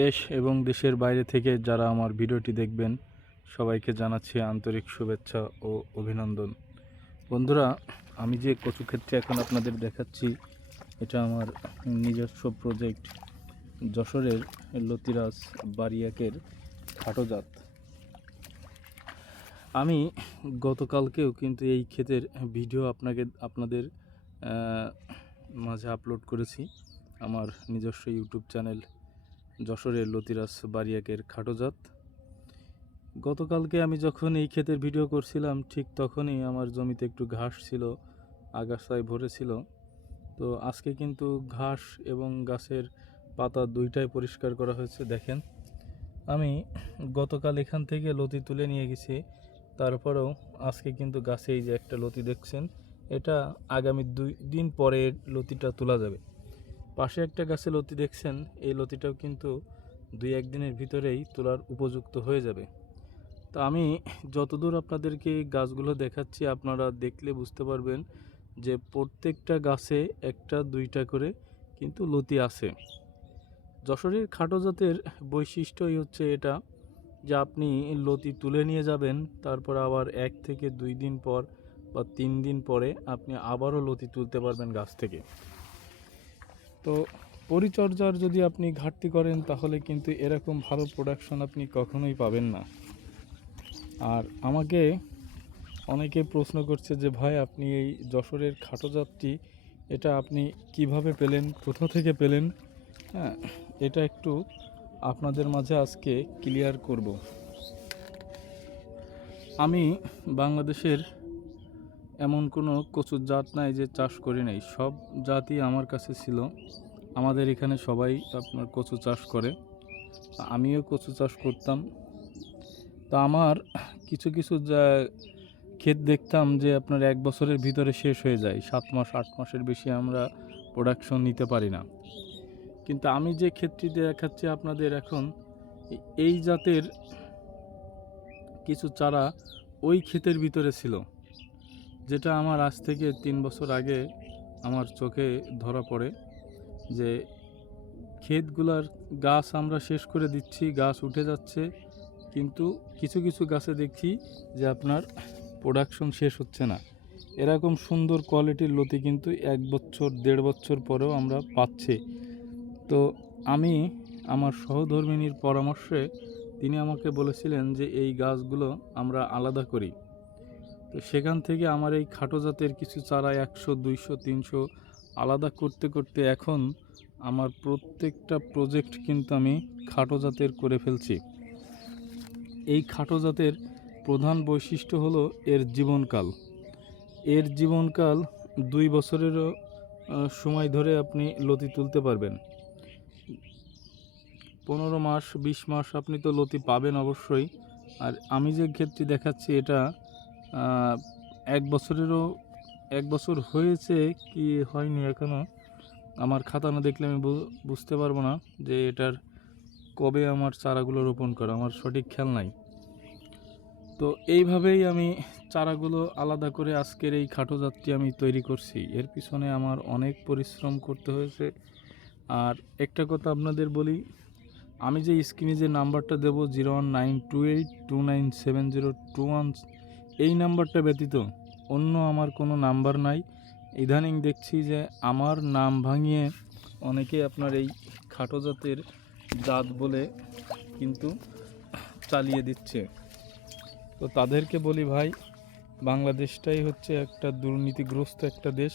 দেশ এবং দেশের বাইরে থেকে যারা আমার ভিডিওটি দেখবেন, সবাইকে জানাচ্ছি আন্তরিক শুভেচ্ছা ও অভিনন্দন। বন্ধুরা, আমি যে কচু ক্ষেত্রে এখন আপনাদের দেখাচ্ছি, এটা আমার নিজস্ব প্রজেক্ট যশোরের লতিরাজ বারিয়াকের খাটোজাত। আমি গতকালকেও কিন্তু এই ক্ষেতের ভিডিও আপনাকে, আপনাদের মাঝে আপলোড করেছি, আমার নিজস্ব ইউটিউব চ্যানেল যশোরের লতিরাজ বারিয়াকের খাটোজাত। গতকালকে আমি যখন এই ক্ষেতের ভিডিও করছিলাম, ঠিক তখনই আমার জমিতে একটু ঘাস ছিল, আগাছায় ভরেছিল। তো আজকে কিন্তু ঘাস এবং গাছের পাতা দুইটাই পরিষ্কার করা হয়েছে, দেখেন। আমি গতকাল এখান থেকে লতি তুলে নিয়ে গেছি, তারপরেও আজকে কিন্তু গাছে এই যে একটা লতি দেখছেন, এটা আগামী দুই দিন পরে লতিটা তোলা যাবে। পাশে একটা গাছে লতি দেখছেন, এই লতিটাও কিন্তু দুই একদিনের ভিতরেই তোলার উপযুক্ত হয়ে যাবে। তা আমি যতদূর আপনাদেরকে গাছগুলো দেখাচ্ছি, আপনারা দেখলে বুঝতে পারবেন যে প্রত্যেকটা গাছে একটা দুইটা করে কিন্তু লতি আছে। যশোরের খাটো জাতের বৈশিষ্ট্যই হচ্ছে এটা যে আপনি লতি তুলে নিয়ে যাবেন, তারপর আবার এক থেকে দুই দিন পর বা তিন দিন পরে আপনি আবারও লতি তুলতে পারবেন গাছ থেকে। তো পরিচর্যার যদি আপনি ঘাটতি করেন, তাহলে কিন্তু এরকম ভালো প্রোডাকশন আপনি কখনোই পাবেন না। আর আমাকে অনেকে প্রশ্ন করছে যে, ভাই, আপনি এই যশোরের খাটো জাতটি এটা আপনি কীভাবে পেলেন? কোথা থেকে পেলেন? হ্যাঁ এটা একটু আপনাদের মাঝে আজকে ক্লিয়ার করব। আমি বাংলাদেশের এমন কোনো কচুর জাত নাই যে চাষ করি নাই। সব জাতই আমার কাছে ছিল। আমাদের এখানে সবাই আপনার কচু চাষ করে। আমিও কচু চাষ করতাম। তো আমার কিছু কিছু যা ক্ষেত দেখতাম যে আপনার এক বছরের ভিতরে শেষ হয়ে যায়। সাত মাস, আট মাসের বেশি আমরা প্রোডাকশন নিতে পারি না। কিন্তু আমি যে ক্ষেতটিতে দেখাচ্ছি আপনাদের এখন এই জাতের কিছু চারা ওই ক্ষেতের ভিতরে ছিল। যেটা আমার আজ থেকে তিন বছর আগে আমার চোখে ধরা পড়ে যে ক্ষেতগুলার গাছ আমরা শেষ করে দিচ্ছি, গাছ উঠে যাচ্ছে, কিন্তু কিছু কিছু গাছে দেখছি যে আপনার প্রোডাকশন শেষ হচ্ছে না। এরকম সুন্দর কোয়ালিটির লতি কিন্তু এক বছর, দেড় বছর পরেও আমরা পাচ্ছি। তো আমি আমার সহধর্মিনীর পরামর্শে তিনি আমাকে বলেছিলেন যে এই গাছগুলো আমরা আলাদা করি। তো সেখান থেকে আমার এই খাটো জাতের কিছু চারা একশো, দুইশো, তিনশো আলাদা করতে করতে এখন আমার প্রত্যেকটা প্রজেক্ট কিন্তু আমি খাটো জাতের করে ফেলছি। এই খাটো জাতের প্রধান বৈশিষ্ট্য হলো এর জীবনকাল। এর জীবনকাল দুই বছরেরও সময় ধরে আপনি লতি তুলতে পারবেন। পনেরো মাস, বিশ মাস আপনি তো লতি পাবেন অবশ্যই। আর আমি যে ক্ষেত্রে দেখাচ্ছি এটা এক বছরেরও, এক বছর হয়েছে কি হয়নি এখনও আমার খাতা না দেখলে আমি বুঝতে পারব না যে এটার কবে আমার চারাগুলো রোপণ করা, আমার সঠিক খেয়াল নাই। তো এইভাবেই আমি চারাগুলো আলাদা করে আজকের এই খাটো জাতটি আমি তৈরি করছি। এর পিছনে আমার অনেক পরিশ্রম করতে হয়েছে। আর একটা কথা আপনাদের বলি, আমি যে স্ক্রিনে যে নাম্বারটা দেবো, zero one nine two eight two nine seven zero two one এই নাম্বারটা ব্যতীত অন্য আমার কোনো নাম্বার নাই। ইদানিং দেখছি যে আমার নাম ভাঙিয়ে অনেকে আপনার এই খাটো জাতের জাত বলে কিন্তু চালিয়ে দিচ্ছে। তো তাদেরকে বলি ভাই, বাংলাদেশটাই হচ্ছে একটা দুর্নীতিগ্রস্ত একটা দেশ।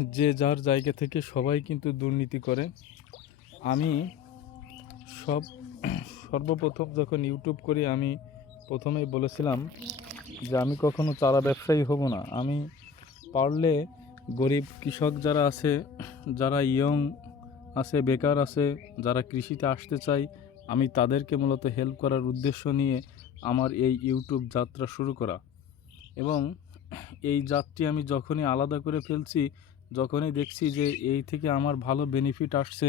যে যার জায়গা থেকে সবাই কিন্তু দুর্নীতি করে। আমি সব, সর্বপ্রথম যখন ইউটিউব করি, আমি প্রথমেই বলেছিলাম যে আমি কখনো চারা ব্যবসায়ী হব না। আমি পারলে গরিব কৃষক যারা আছে, যারা ইয়ং আছে, বেকার আছে, যারা কৃষিতে আসতে চায়, আমি তাদেরকে মূলত হেল্প করার উদ্দেশ্য নিয়ে আমার এই ইউটিউব যাত্রা শুরু করা। এবং এই জাতটি আমি যখনই আলাদা করে ফেলছি, যখনই দেখছি যে এই থেকে আমার ভালো বেনিফিট আসছে,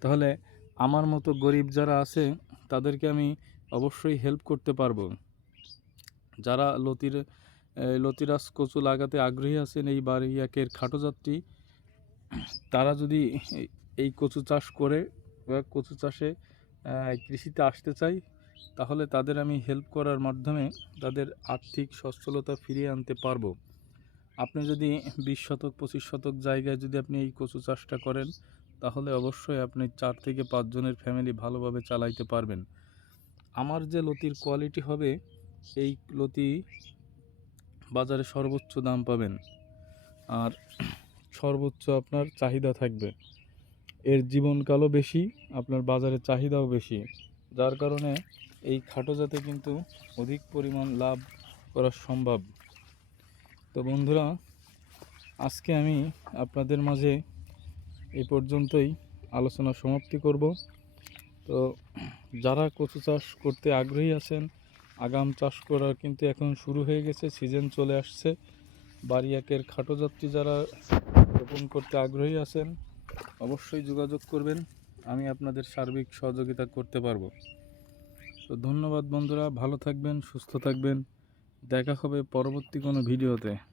তাহলে আমার মতো গরিব যারা আছে, তাদেরকে আমি অবশ্যই হেল্প করতে পারব। যারা লতির এ, লতিরাজ কচু লাগাতে আগ্রহী আছেন এই বাড়িয়াকের খাটো জাতটি তারা যদি এই- কচু চাষ করে বা কচু চাষে কৃষিতে আসতে চায় তাহলে তাদের আমি হেল্প করার মাধ্যমে তাদের আর্থিক সচ্ছলতা ফিরিয়ে আনতে পারব। আপনি যদি বিশ শতক পঁচিশ শতক জায়গায় যদি আপনি এই কচু চাষটা করেন তাহলে অবশ্যই আপনি চার থেকে পাঁচজনের ফ্যামিলি ভালোভাবে চালাইতে পারবেন। আমার যে লতির কোয়ালিটি হবে, এই লতি বাজারে সর্বোচ্চ দাম পাবেন। আর সর্বোচ্চ আপনার চাহিদা থাকবে। এর জীবনকালও বেশি, আপনার বাজারে চাহিদাও বেশি। যার কারণে এই খাটো জাতে কিন্তু অধিক পরিমাণ লাভ করা সম্ভব। তো বন্ধুরা, আজকে আমি আপনাদের মাঝে এই পর্যন্তই আলোচনা সমাপ্তি করব। তো যারা কচু চাষ করতে আগ্রহী আছেন, আগাম চাষ করার কিন্তু এখন শুরু হয়ে গেছে, সিজন চলে আসছে। বাড়ি একের খাটো যাত্রী যারা রোপণ করতে আগ্রহী আছেন, অবশ্যই যোগাযোগ করবেন, আমি আপনাদের সার্বিক সহযোগিতা করতে পারব। তো ধন্যবাদ বন্ধুরা, ভালো থাকবেন, সুস্থ থাকবেন। দেখা হবে পরবর্তী কোনো ভিডিওতে।